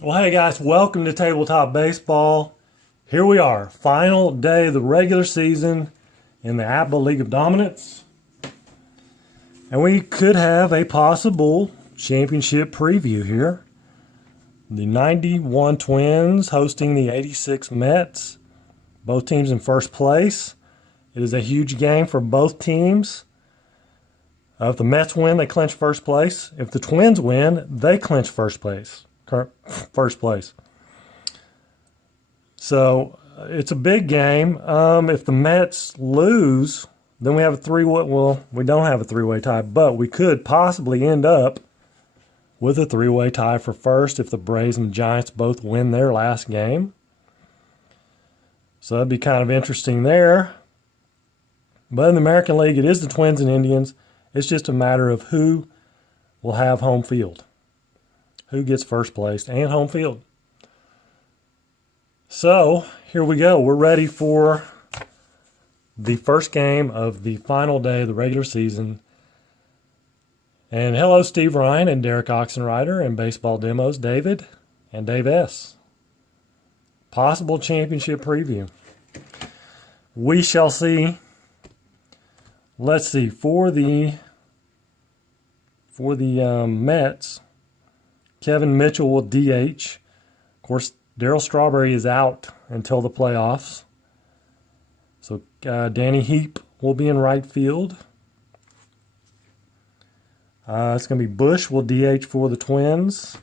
Well, hey guys, welcome to Tabletop Baseball. Here we are, final day of the regular season in the Apba League of Dominance. And we could have a possible championship preview here. The 91 Twins hosting the 86 Mets. Both teams in first place. It is a huge game for both teams. If the Mets win, they clinch first place. If the Twins win, they clinch first place. So it's a big game. If the Mets lose, then we have a three-way. Well, we don't have a three-way tie, but we could possibly end up with a three-way tie for first if the Braves and Giants both win their last game. So that'd be kind of interesting there. But in the American League, it is the Twins and Indians. It's just a matter of who will have home field. Who gets first place and home field. So, here we go. We're ready for the first game of the final day of the regular season. And hello, Steve Ryan and Derek Oxenrider and Baseball Demos, David and Dave S. Possible championship preview. We shall see. Let's see. For the Mets, Kevin Mitchell will DH. Of course, Darryl Strawberry is out until the playoffs. So Danny Heap will be in right field. It's going to be Bush will DH for the Twins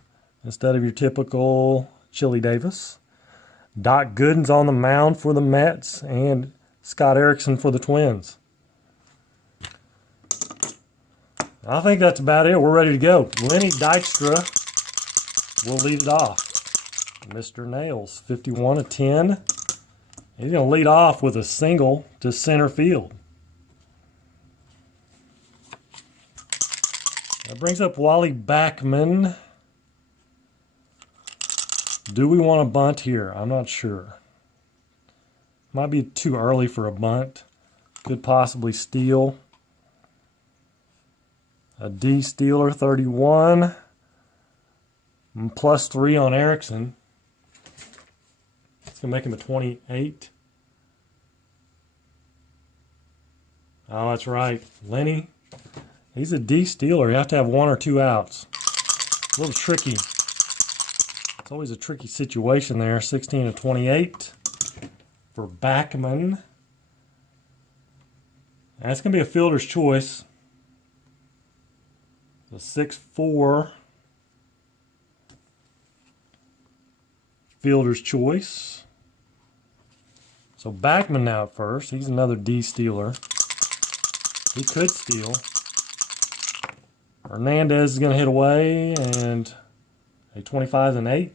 instead of your typical Chili Davis. Doc Gooden's on the mound for the Mets and Scott Erickson for the Twins. I think that's about it. We're ready to go. Lenny Dykstra will lead it off. Mr. Nails, 51-10. He's going to lead off with a single to center field. That brings up Wally Backman. Do we want a bunt here? I'm not sure. Might be too early for a bunt. Could possibly steal. A D Steeler, 31. +3 on Erickson. It's going to make him a 28. Oh, that's right. Lenny, he's a D Steeler. You have to have one or two outs. A little tricky. It's always a tricky situation there. 16-28 for Backman. That's going to be a fielder's choice. The 6'4". Fielder's choice. So Backman now at first. He's another D Steeler. He could steal. Hernandez is going to hit away and a 25-8.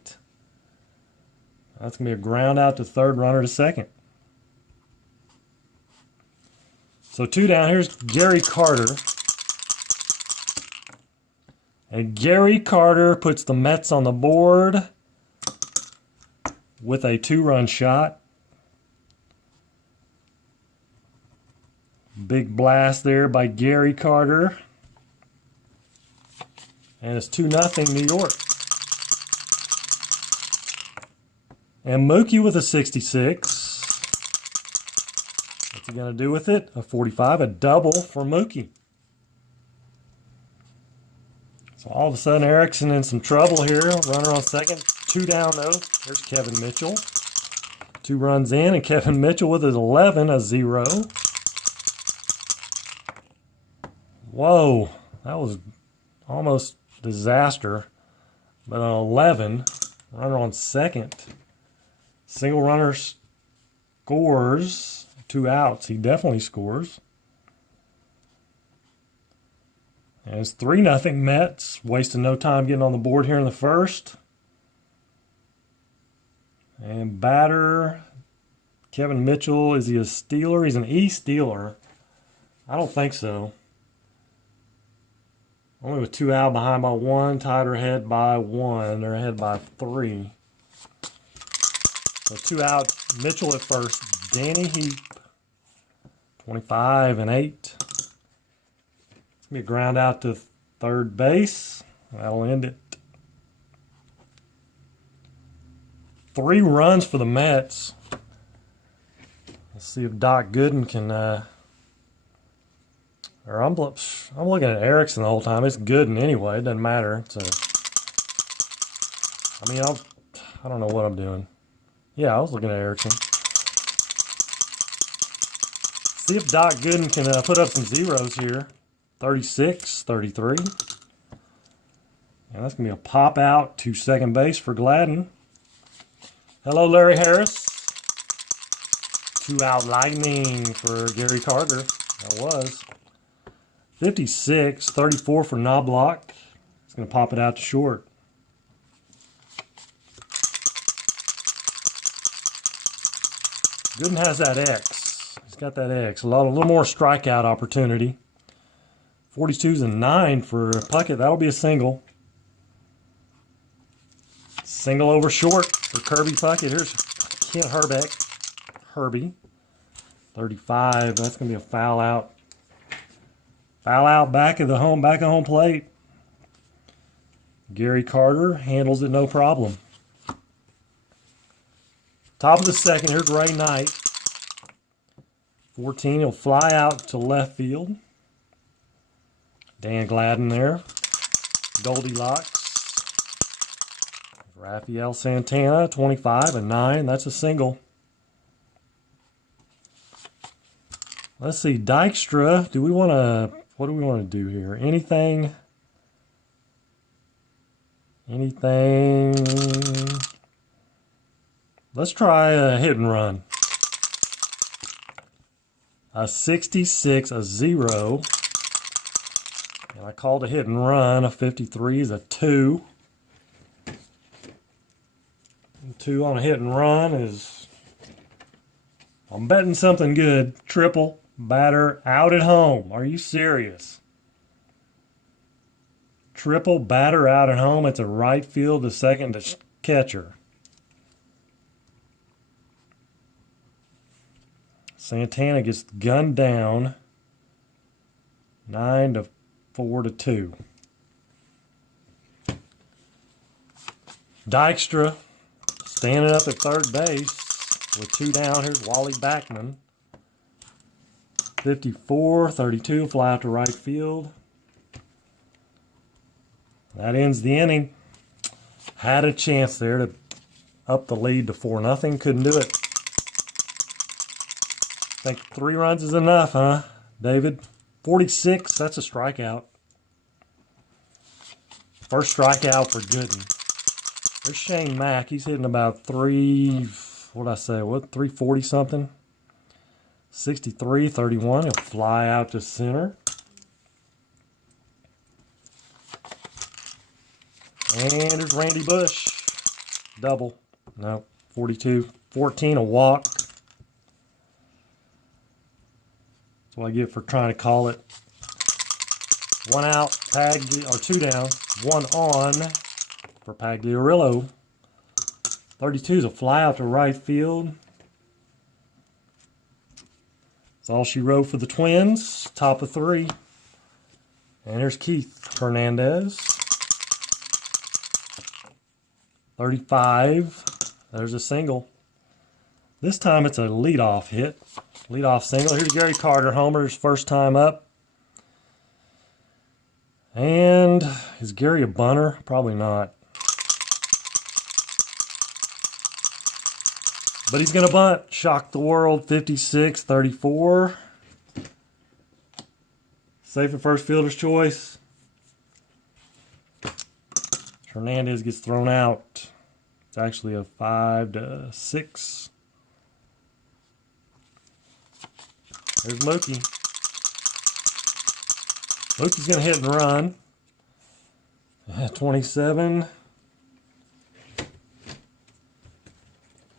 That's going to be a ground out to third, runner to second. So two down. Here's Gary Carter. And Gary Carter puts the Mets on the board with a 2-run shot. Big blast there by Gary Carter. And it's 2-0 New York. And Mookie with a 66. What's he going to do with it? A 45, a double for Mookie. So all of a sudden, Erickson in some trouble here. Runner on second. 2 down, though. There's Kevin Mitchell. 2 runs in, and Kevin Mitchell with his 11, a 0. Whoa, that was almost disaster. But an 11, runner on second. Single runner scores. 2 outs. He definitely scores. And it's 3-0 Mets. Wasting no time getting on the board here in the first. And batter, Kevin Mitchell. Is he a Steeler? He's an E Steeler. I don't think so. Only with 2 out, behind by 1, tied or ahead by 1. They're ahead by 3. So 2 out, Mitchell at first. Danny Heap, 25-8. It's going to be a ground out to third base. That'll end it. 3 runs for the Mets. Let's see if Doc Gooden can. Or I'm looking at Erickson the whole time. It's Gooden anyway. It doesn't matter. So, I mean, I don't know what I'm doing. Yeah, I was looking at Erickson. See if Doc Gooden can put up some zeros here. 36, 33. And that's going to be a pop out to second base for Gladden. Hello, Larry Harris. 2 out lightning for Gary Carter. That was. 56, 34 for Knobloch. It's going to pop it out to short. Gooden has that X. He's got that X. A little more strikeout opportunity. 42's a 9 for Puckett. That'll be a single. Single over short for Kirby Puckett. Here's Kent Herbeck. Herbie. 35. That's going to be a foul out. Foul out back at home plate. Gary Carter handles it no problem. Top of the second, here's Ray Knight. 14, he'll fly out to left field. Dan Gladden there. Goldilocks. Rafael Santana, 25, a 9. That's a single. Let's see, Dykstra. What do we want to do here? Anything? Let's try a hit and run. A 66, a 0. And I called a hit and run. A 53 is a 2. 2 on a hit and run is, I'm betting something good. Triple batter out at home. Are you serious? Triple batter out at home. It's a right field to second to catcher. Santana gets gunned down. 9 to 4 to 2. Dykstra standing up at third base with 2 down. Here's Wally Backman. 54, 32, fly out to right field. That ends the inning. Had a chance there to up the lead to 4-0. Couldn't do it. Think 3 runs is enough, huh, David? 46, that's a strikeout. First strikeout for Gooden. There's Shane Mack. He's hitting about 340 something? 63, 31. He'll fly out to center. And there's Randy Bush. Double. No, 42. 14, a walk. That's what I get for trying to call it. 1 out, or 2 down. 1 on for Pagliarillo. 32 is a fly out to right field. That's all she wrote for the Twins. Top of 3. And there's Keith Hernandez. 35. There's a single. This time it's a leadoff hit. Leadoff single. Here's Gary Carter, homer's first time up. And is Gary a bunter? Probably not. But he's going to bunt. Shock the world. 56, 34. Safe at first fielder's choice. Hernandez gets thrown out. It's actually a 5 to 6. There's Mookie. Mookie's going to hit and run. 27.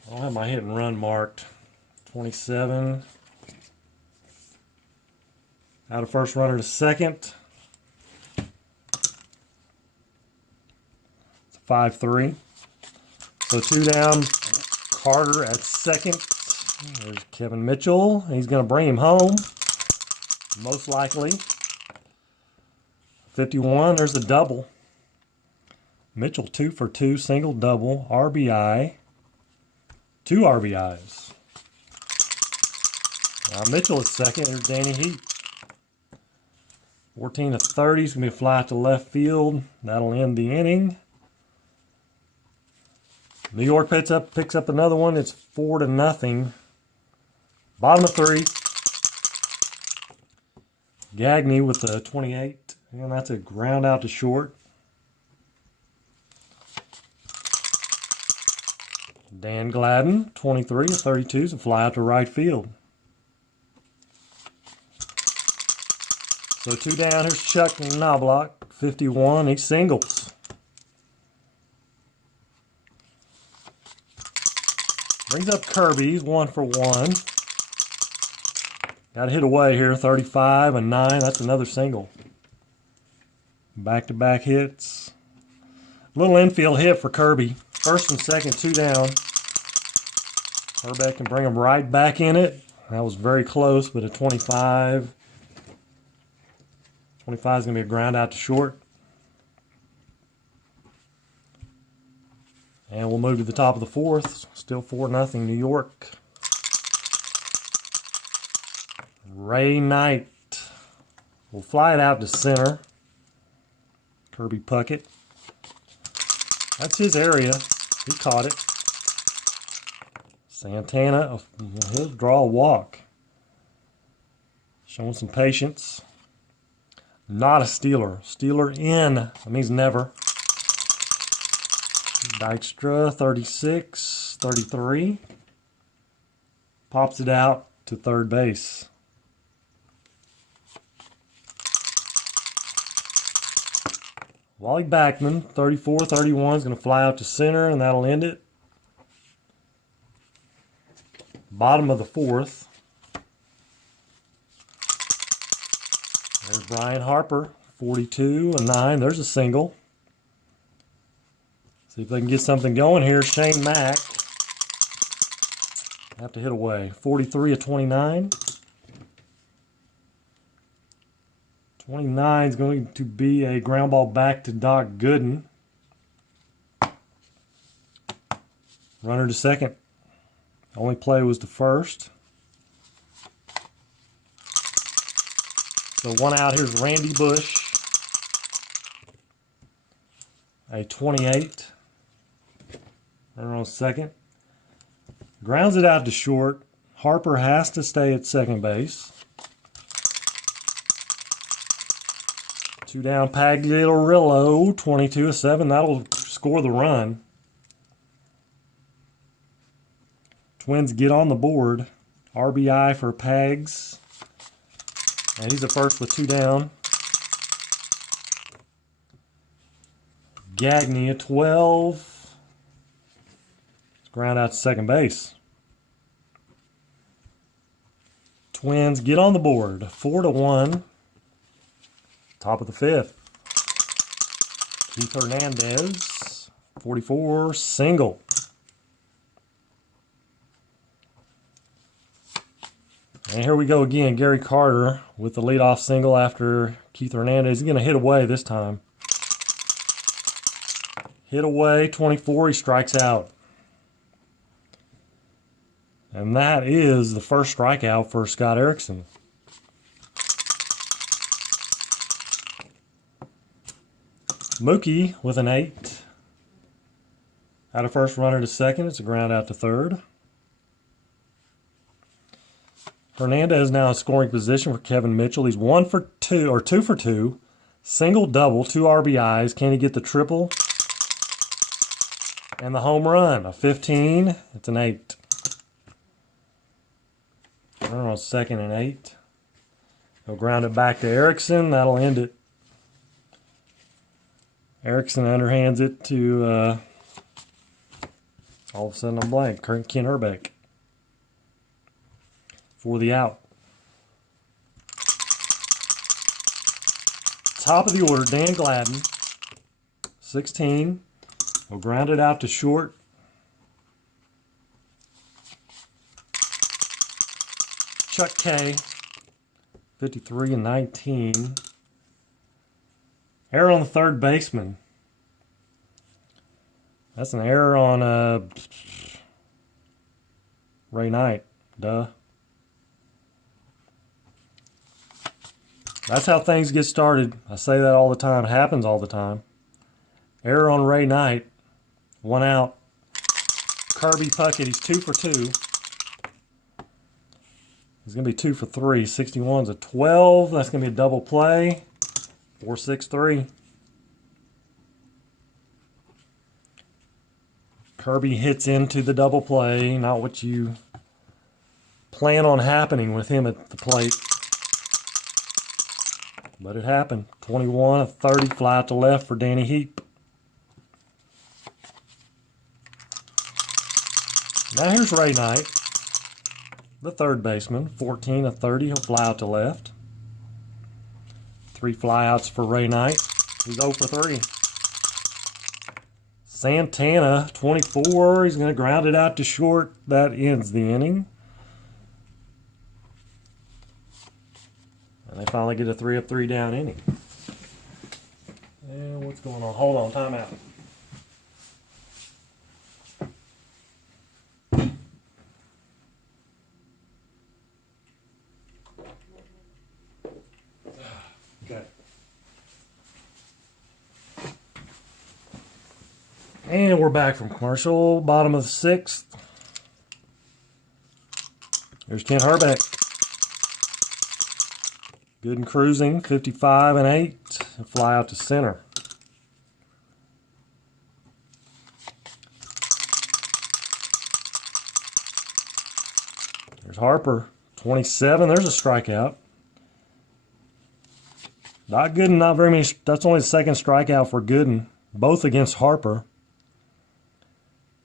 I don't have my hit and run marked. 27. Out of first runner to second. It's a 5-3. So 2 down. Carter at second. There's Kevin Mitchell. He's going to bring him home. Most likely. 51. There's a double. Mitchell 2 for 2. Single double. RBI. 2 RBIs. Now Mitchell is second. There's Danny Heat. 14-30 is going to be a fly to left field. That'll end the inning. New York picks up another one. It's 4-0. Bottom of 3. Gagne with a 28. And that's a ground out to short. Dan Gladden, 23-32 is a fly out to right field. So 2 down. Here's Chuck Knobloch, 51. He singles. Brings up Kirby. He's 1 for 1. Got a hit away here. 35-9. That's another single. Back-to-back hits. Little infield hit for Kirby. First and second, 2 down. Herbeck can bring him right back in it. That was very close, but a 25. 25 is going to be a ground out to short. And we'll move to the top of the 4th. Still 4-0 New York. Ray Knight will fly it out to center. Kirby Puckett. That's his area. He caught it. Santana, he'll draw a walk. Showing some patience. Not a stealer. Stealer in. That means never. Dykstra, 36, 33. Pops it out to third base. Wally Backman, 34-31 is going to fly out to center, and that'll end it. Bottom of the 4th. There's Brian Harper, 42-9. There's a single. See if they can get something going here. Shane Mack. Have to hit away. 43-29. 29 is going to be a ground ball back to Doc Gooden. Runner to second. Only play was to first. So 1 out. Here's Randy Bush. A 28. Runner on second. Grounds it out to short. Harper has to stay at second base. 2 down. Pagliarillo, 22-7. That'll score the run. Twins get on the board. RBI for Pags. And he's at first with 2 down. Gagne at 12. Ground out to second base. Twins get on the board. 4-1. Top of the 5th. Keith Hernandez, 44, single. And here we go again. Gary Carter with the leadoff single after Keith Hernandez. He's going to hit away this time. Hit away, 24. He strikes out. And that is the first strikeout for Scott Erickson. Mookie with an 8. Out of first, runner to second. It's a ground out to third. Hernandez now in scoring position for Kevin Mitchell. He's 1 for 2, or 2 for 2. Single, double, 2 RBIs. Can he get the triple? And the home run, a 15. It's an 8. Runner on second and 8. He'll ground it back to Erickson. That'll end it. Erickson underhands it to, all of a sudden I'm blank, Ken Herbeck for the out. Top of the order, Dan Gladden, 16. We'll ground it out to short. Chuck K, 53-19. Error on the third baseman. That's an error on Ray Knight. Duh. That's how things get started. I say that all the time. It happens all the time. Error on Ray Knight. 1 out. Kirby Puckett. He's 2 for 2. He's going to be 2 for 3. 61's a 12. That's going to be a double play. 4-6-3. Kirby hits into the double play. Not what you plan on happening with him at the plate. But it happened. 21, a 30, fly out to left for Danny Heap. Now here's Ray Knight, the third baseman. 14, a 30, he'll fly out to left. 3 flyouts for Ray Knight. He's 0 for 3. Santana, 24, he's going to ground it out to short. That ends the inning. And they finally get a 3-up, 3-down inning. And what's going on? Hold on, timeout. Okay. And we're back from commercial. Bottom of the 6th. There's Kent Herbeck. Gooden cruising, 55 and 8. A fly out to center. There's Harper, 27. There's a strikeout. Not Gooden, not very many. That's only the second strikeout for Gooden. Both against Harper.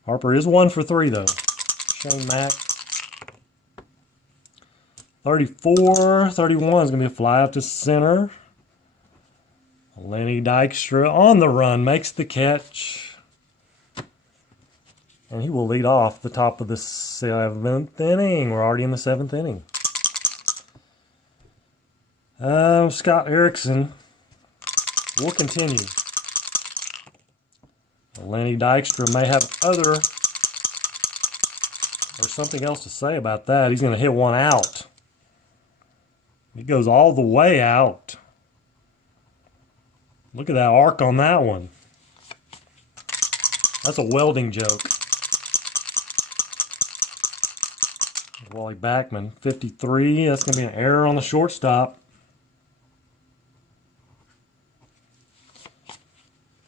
Harper is 1 for 3 though. Shane Mack. 34, 31 is going to be a fly out to center. Lenny Dykstra on the run, makes the catch. And he will lead off the top of the 7th inning. We're already in the 7th inning. Scott Erickson will continue. Lenny Dykstra may have or something else to say about that. He's going to hit one out. He goes all the way out. Look at that arc on that one. That's a welding joke. Wally Backman, 53. That's going to be an error on the shortstop.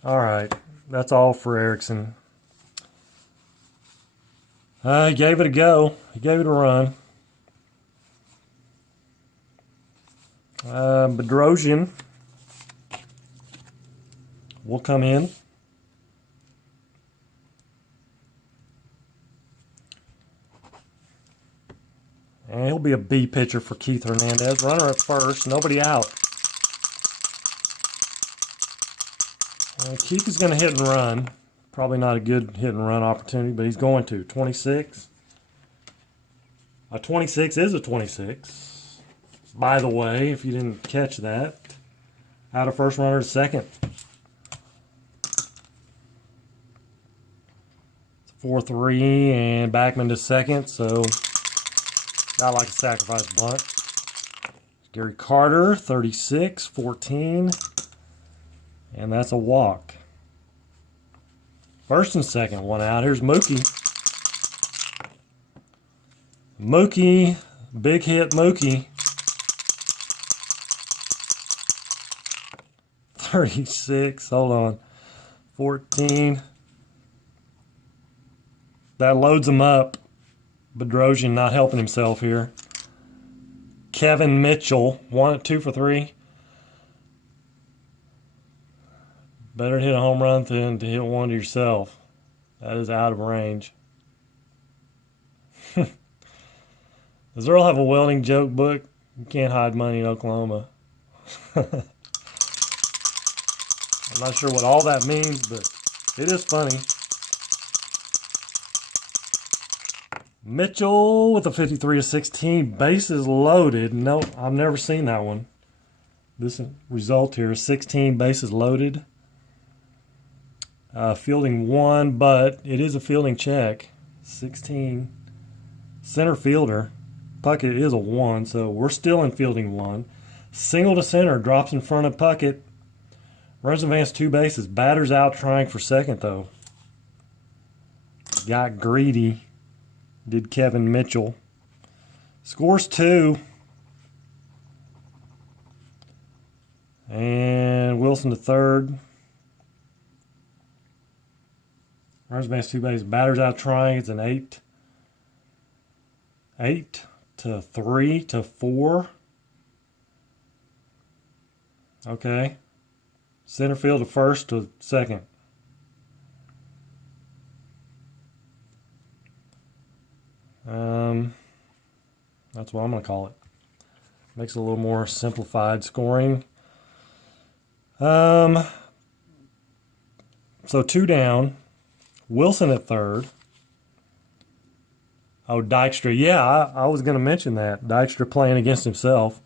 All right. That's all for Erickson. He gave it a go. He gave it a run. Bedrosian will come in. And he'll be a B pitcher for Keith Hernandez. Runner at first, nobody out. Keith is going to hit and run. Probably not a good hit and run opportunity, but he's going to. 26. A 26 is a 26. By the way, if you didn't catch that, out of first, runner to second. 4-3 and Backman to second, so not like a sacrifice bunt. Gary Carter, 36, 14, and that's a walk. First and second, one out. Here's Mookie. Mookie, big hit Mookie. 36, hold on. 14. That loads him up. Bedrosian not helping himself here. Kevin Mitchell, 2 for 3. Better to hit a home run than to hit one to yourself. That is out of range. Does Earl have a welding joke book? You can't hide money in Oklahoma. I'm not sure what all that means, but it is funny. Mitchell with a 53-16, bases loaded. No, I've never seen that one. This result here is 16 bases loaded. Fielding 1, but it is a fielding check. 16 Center fielder. Puckett is a 1, so we're still in fielding 1. Single to center, drops in front of Puckett. Runs advance 2 bases. Batter's out trying for second, though. Got greedy. Did Kevin Mitchell. Scores 2. And Wilson to third. Runs advance 2 bases. Batter's out trying. It's an 8. 8 to 3 to 4. Okay. Center field to first to second. That's what I'm going to call it. Makes it a little more simplified scoring. So 2 down. Wilson at third. Oh, Dykstra. Yeah, I was going to mention that. Dykstra playing against himself.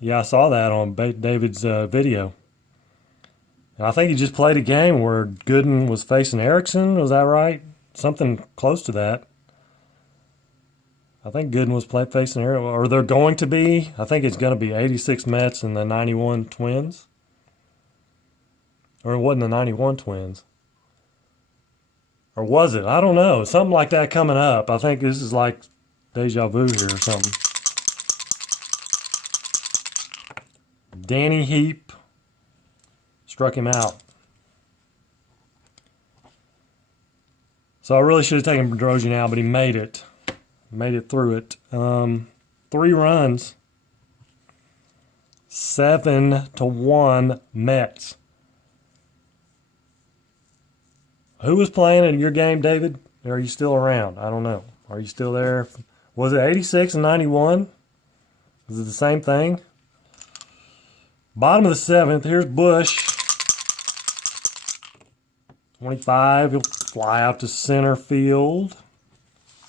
Yeah, I saw that on David's video. And I think he just played a game where Gooden was facing Erickson. Was that right? Something close to that. I think Gooden was facing Erickson. Or they're going to be. I think it's going to be 86 Mets and the 91 Twins. Or it wasn't the 91 Twins. Or was it? I don't know. Something like that coming up. I think this is like deja vu here or something. Danny Heap struck him out. So I really should have taken Bedrosian out, but he made it. Made it through it. 3 runs. 7-1 Mets. Who was playing in your game, David? Are you still around? I don't know. Are you still there? Was it 86 and 91? Was it the same thing? Bottom of the 7th. Here's Bush. 25. He'll fly out to center field.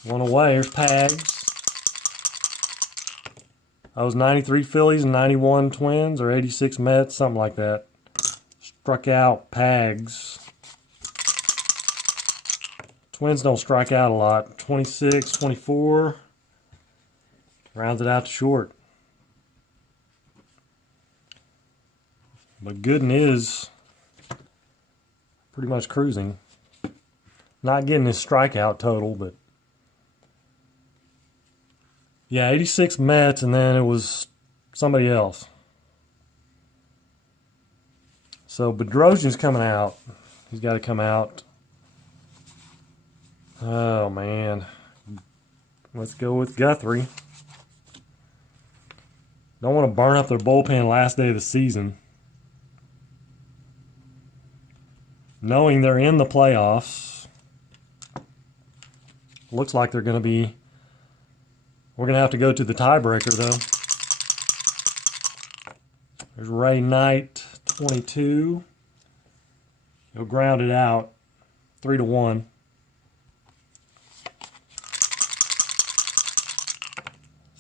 1 away. Here's Pags. That was 93 Phillies and 91 Twins, or 86 Mets, something like that. Struck out Pags. Twins don't strike out a lot. 26, 24. Rounds it out to short. But Gooden is pretty much cruising. Not getting his strikeout total, but yeah, 86 Mets, and then it was somebody else. So Bedrosian's coming out. He's got to come out. Oh, man. Let's go with Guthrie. Don't want to burn up their bullpen last day of the season. Knowing they're in the playoffs. Looks like they're going to be... We're going to have to go to the tiebreaker, though. There's Ray Knight, 22. He'll ground it out. 3-1.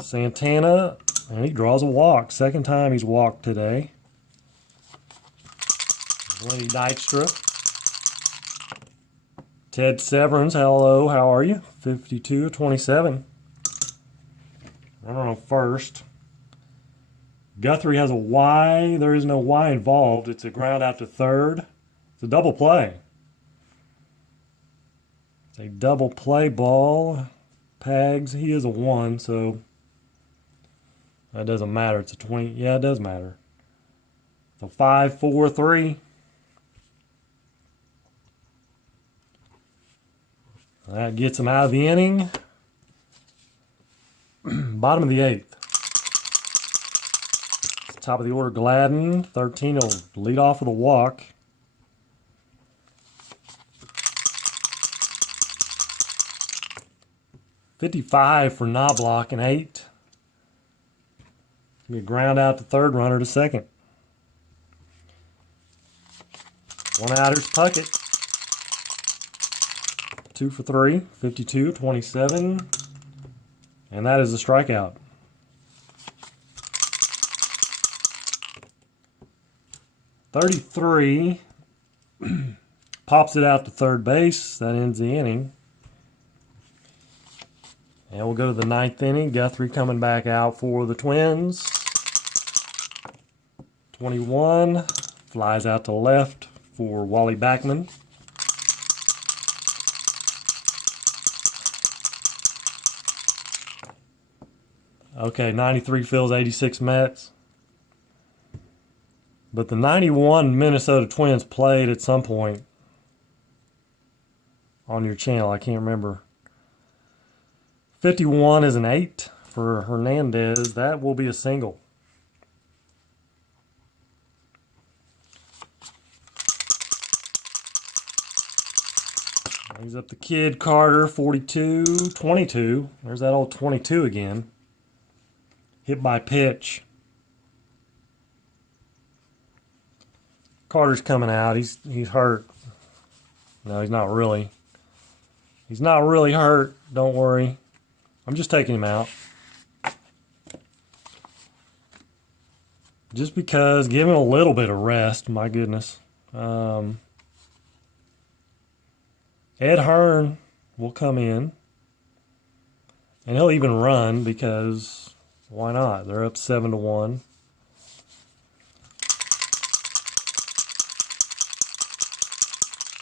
Santana, and he draws a walk. Second time he's walked today. Lady Dykstra. Ted Severance, hello, how are you? 52-27. Runner on first. Guthrie has a Y. There is no Y involved. It's a ground out to third. It's a double play. It's a double play ball. Pags, he is a 1, so that doesn't matter. It's a 20. Yeah, it does matter. So 5-4-3. That gets him out of the inning. Bottom of the 8th. Top of the order, Gladden. 13 will lead off with a walk. $55 for Knobloch and 8. Be a ground out to third, runner to second. 1 out, here's Puckett. 2 for 3, 52-27. And that is a strikeout. $33. Pops it out to third base. That ends the inning. And we'll go to the 9th inning. Guthrie coming back out for the Twins. 21. Flies out to left for Wally Backman. Okay, 93 Phils, 86 Mets. But the 91 Minnesota Twins played at some point on your channel. I can't remember. 51 is an 8 for Hernandez. That will be a single. Brings up the kid Carter, 42, 22. There's that old 22 again. Hit by pitch. Carter's coming out. He's hurt. No, he's not really. He's not really hurt. Don't worry. I'm just taking him out. Just because, give him a little bit of rest. My goodness. Ed Hearn will come in. And he'll even run because why not? They're up 7-1.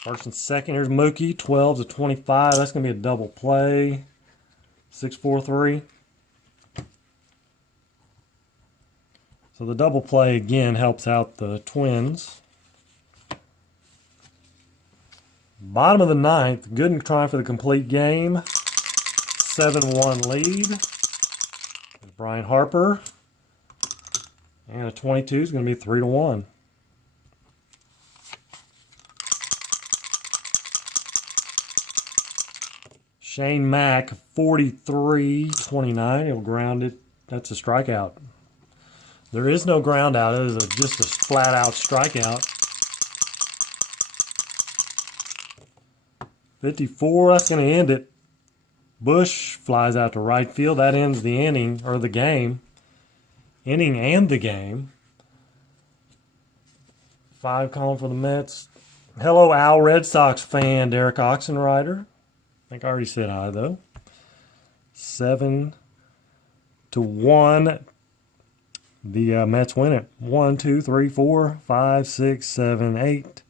First and second, here's Mookie, 12-25. That's going to be a double play. 6-4-3. So the double play again helps out the Twins. Bottom of the 9th, Gooden trying for the complete game. 7-1 lead. There's Brian Harper. And a 22 is going to be 3-1. Shane Mack, 43-29. He'll ground it. That's a strikeout. There is no ground out. It is just a flat-out strikeout. 54, that's going to end it. Bush flies out to right field. That ends the inning, or the game. Inning and the game. 5 calling for the Mets. Hello, Al, Red Sox fan, Derek Oxenrider. I think I already said hi, though. 7-1. The Mets win it. 1, 2, 3, 4, 5, 6, 7, 8,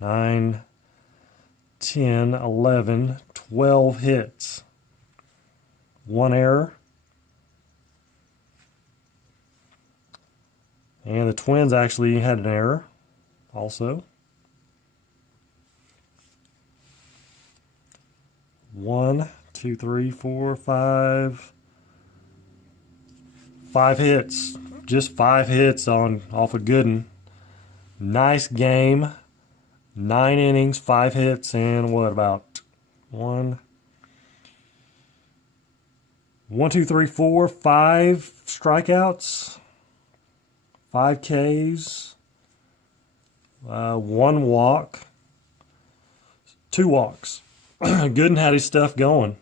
9, 10, 11, 12 hits. 1 error. And the Twins actually had an error also. 1, 2, 3, 4, 5. 5 hits. Just 5 hits off of Gooden. Nice game. 9 innings, 5 hits, and what about 1, 2, 3, 4, 5 strikeouts, 5 Ks, 1 walk, 2 walks. Gooden had his stuff going.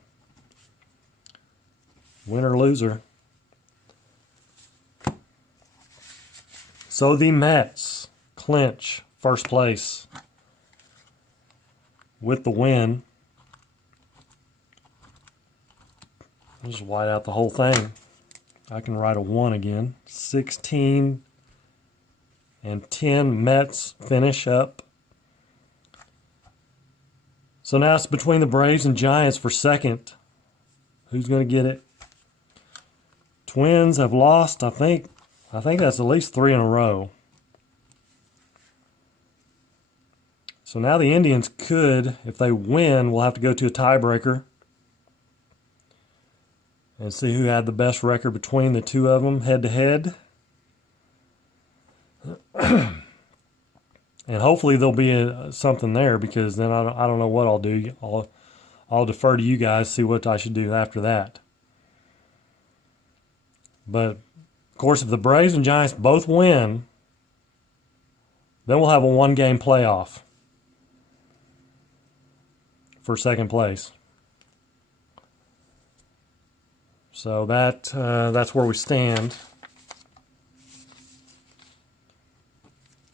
Winner, loser. So the Mets clinch first place with the win. I'll just white out the whole thing. I can write a 1 again. 16-10 Mets finish up. So now it's between the Braves and Giants for second. Who's going to get it? Twins have lost, I think that's at least 3 in a row. So now the Indians could, if they win, we'll have to go to a tiebreaker and see who had the best record between the two of them head to head. And hopefully there'll be something there, because then I don't know what I'll do. I'll defer to you guys, see what I should do after that. But of course, if the Braves and Giants both win, then we'll have a 1-game playoff for second place. So that's where we stand.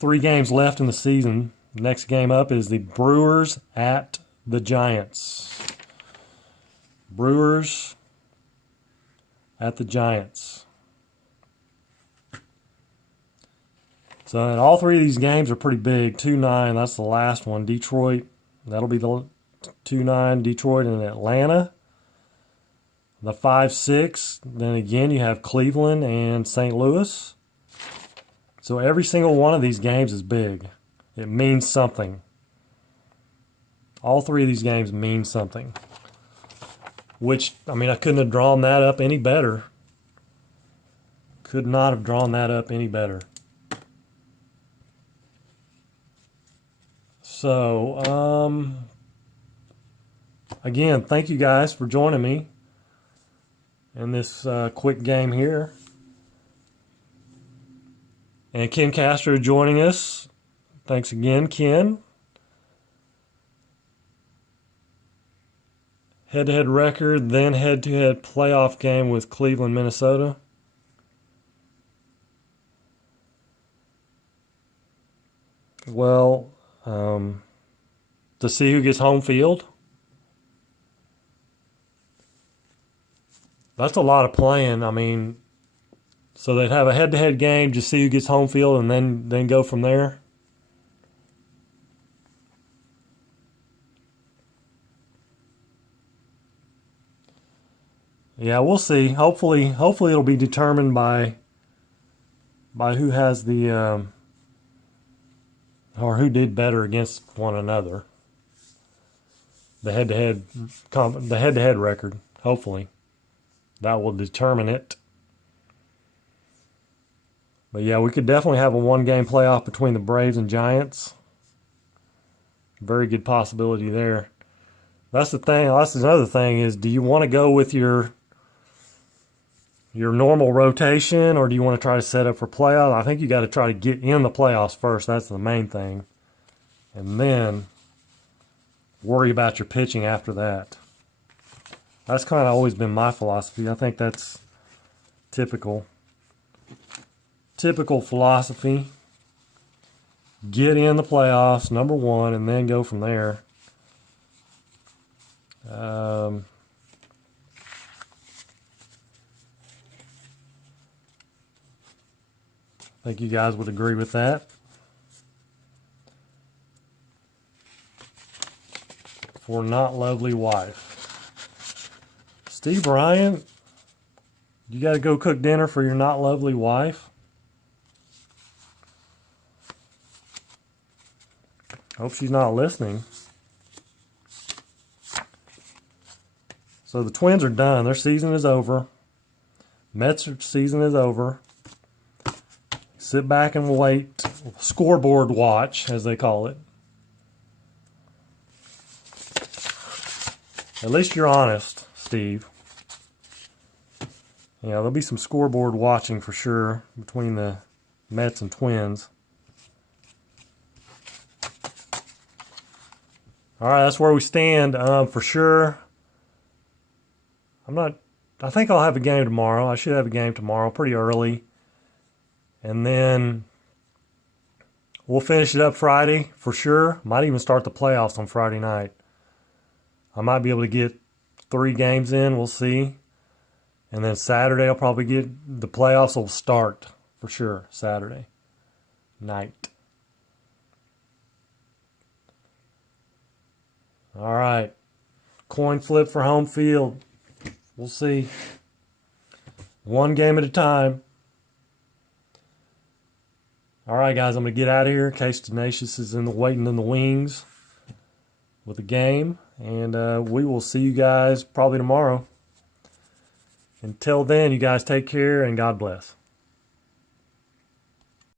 3 games left in the season. Next game up is the Brewers at the Giants. Brewers at the Giants. So and all three of these games are pretty big. 2-9, that's the last one. Detroit, that'll be the 2-9, Detroit and Atlanta. The 5-6, then again you have Cleveland and St. Louis. So every single one of these games is big. It means something. All three of these games mean something. Which, I mean, I couldn't have drawn that up any better. Could not have drawn that up any better. So, again, thank you guys for joining me in this quick game here. And Ken Castro joining us. Thanks again, Ken. Head-to-head record, then head-to-head playoff game with Cleveland, Minnesota. Well, to see who gets home field. That's a lot of playing. I mean, so they'd have a head-to-head game, just see who gets home field, and then go from there. Yeah, we'll see. Hopefully it'll be determined by who has the or who did better against one another. The head-to-head record. Hopefully, that will determine it. But yeah, we could definitely have a one-game playoff between the Braves and Giants. Very good possibility there. That's the thing. That's another thing is, do you want to go with your normal rotation, or do you want to try to set up for playoffs? I think you got to try to get in the playoffs first. That's the main thing. And then worry about your pitching after that. That's kind of always been my philosophy. I think that's typical philosophy. Get in the playoffs, number one, and then go from there. I think you guys would agree with that. For not lovely wife. Steve Ryan, you got to go cook dinner for your not lovely wife? Hope she's not listening. So the Twins are done. Their season is over. Mets' season is over. Sit back and wait. Scoreboard watch, as they call it. At least you're honest, Steve. Yeah, there'll be some scoreboard watching for sure between the Mets and Twins. All right, that's where we stand for sure. I think I'll have a game tomorrow. I should have a game tomorrow pretty early. And then we'll finish it up Friday for sure. Might even start the playoffs on Friday night. I might be able to get 3 games in. We'll see. And then Saturday I'll probably get the playoffs will start for sure Saturday night. All right. Coin flip for home field. We'll see. One game at a time. All right, guys, I'm going to get out of here. Case Tenacious is waiting in the wings with the game. And we will see you guys probably tomorrow. Until then, you guys take care and God bless.